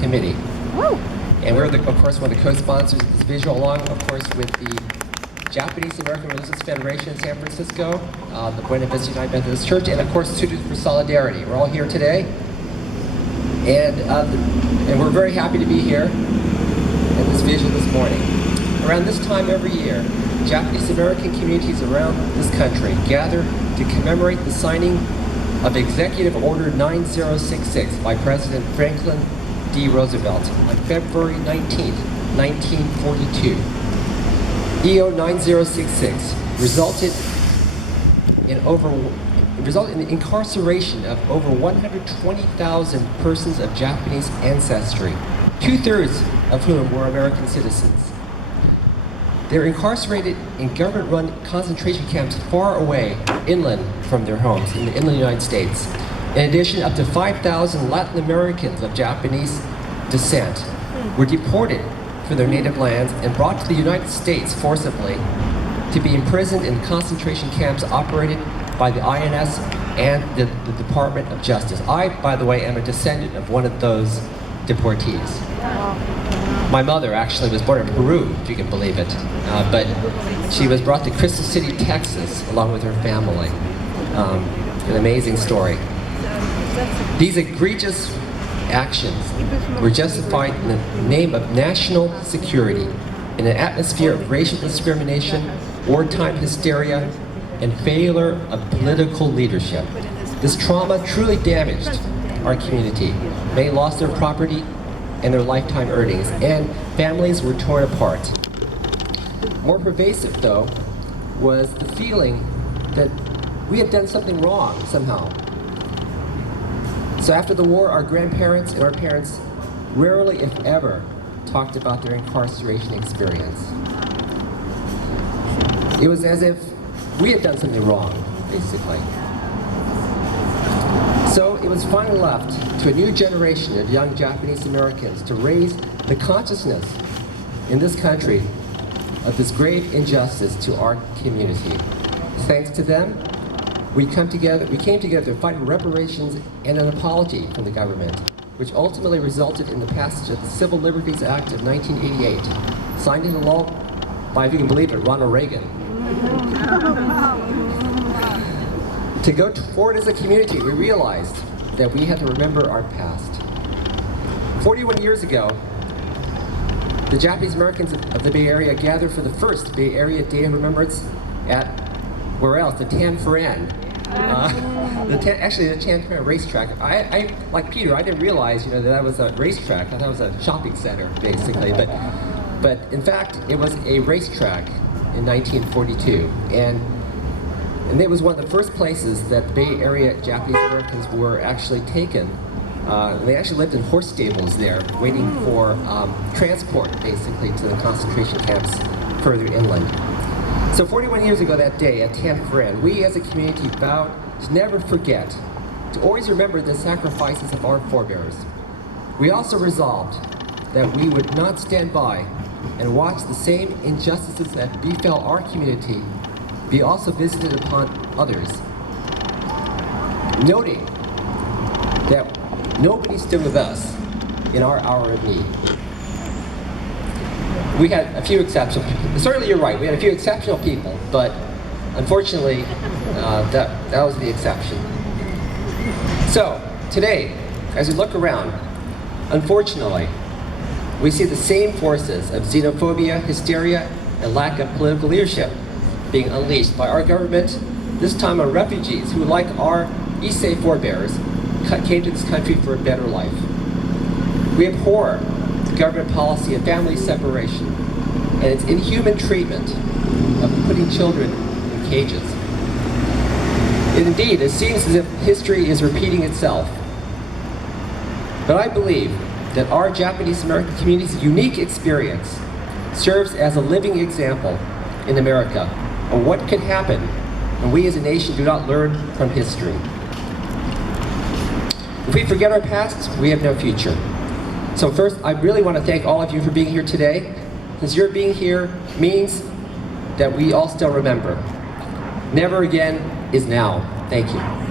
committee. Woo. And we're, of course, one of the co-sponsors of this Vigil, along, of course, with the Japanese American Religious Federation in San Francisco, the Buena Vista United Methodist Church, and of course, Students for Solidarity. We're all here today, and we're very happy to be here in this Vigil this morning. Around this time every year, Japanese American communities around this country gather to commemorate the signing of Executive Order 9066 by President Franklin D. Roosevelt on February 19, 1942. EO 9066 resulted in the incarceration of over 120,000 persons of Japanese ancestry, 2/3 of whom were American citizens. They're incarcerated in government-run concentration camps far away, inland from their homes in the inland United States. In addition, up to 5,000 Latin Americans of Japanese descent were deported from their native lands and brought to the United States forcibly to be imprisoned in concentration camps operated by the INS and the Department of Justice. I, by the way, am a descendant of one of those deportees. My mother actually was born in Peru, if you can believe it, but she was brought to Crystal City, Texas, along with her family. An amazing story. These egregious actions were justified in the name of national security, in an atmosphere of racial discrimination, wartime hysteria, and failure of political leadership. This trauma truly damaged our community. Many lost their property and their lifetime earnings, and families were torn apart. More pervasive, though, was the feeling that we had done something wrong somehow. So after the war, our grandparents and our parents rarely, if ever, talked about their incarceration experience. It was as if we had done something wrong, basically. So it was finally left to a new generation of young Japanese Americans to raise the consciousness in this country of this grave injustice to our community. Thanks to them, we came together to fight for reparations and an apology from the government, which ultimately resulted in the passage of the Civil Liberties Act of 1988, signed into law by, if you can believe it, Ronald Reagan. To go forward as a community, we realized that we had to remember our past. 41 years ago, the Japanese Americans of the Bay Area gathered for the first Bay Area Day of Remembrance at, where else? The Tanforan. Actually, the Tanforan racetrack. I, like Peter, I didn't realize, that was a racetrack. I thought it was a shopping center, basically. But in fact, it was a racetrack in 1942, and it was one of the first places that Bay Area Japanese Americans were actually taken. They actually lived in horse stables there, waiting for transport, basically, to the concentration camps further inland. So 41 years ago that day at Tanforan, we as a community vowed to never forget, to always remember the sacrifices of our forebears. We also resolved that we would not stand by and watch the same injustices that befell our community be also visited upon others, noting that nobody stood with us in our hour of need. We had a few exceptional people. Certainly you're right, we had a few exceptional people, but unfortunately, that was the exception. So, today, as we look around, unfortunately, we see the same forces of xenophobia, hysteria, and lack of political leadership being unleashed by our government, this time on refugees who, like our Issei forebears, came to this country for a better life. We abhor the government policy of family separation and its inhuman treatment of putting children in cages. Indeed, it seems as if history is repeating itself. But I believe that our Japanese American community's unique experience serves as a living example in America of what could happen when we as a nation do not learn from history. If we forget our past, we have no future. So first, I really want to thank all of you for being here today, because your being here means that we all still remember. Never again is now. Thank you.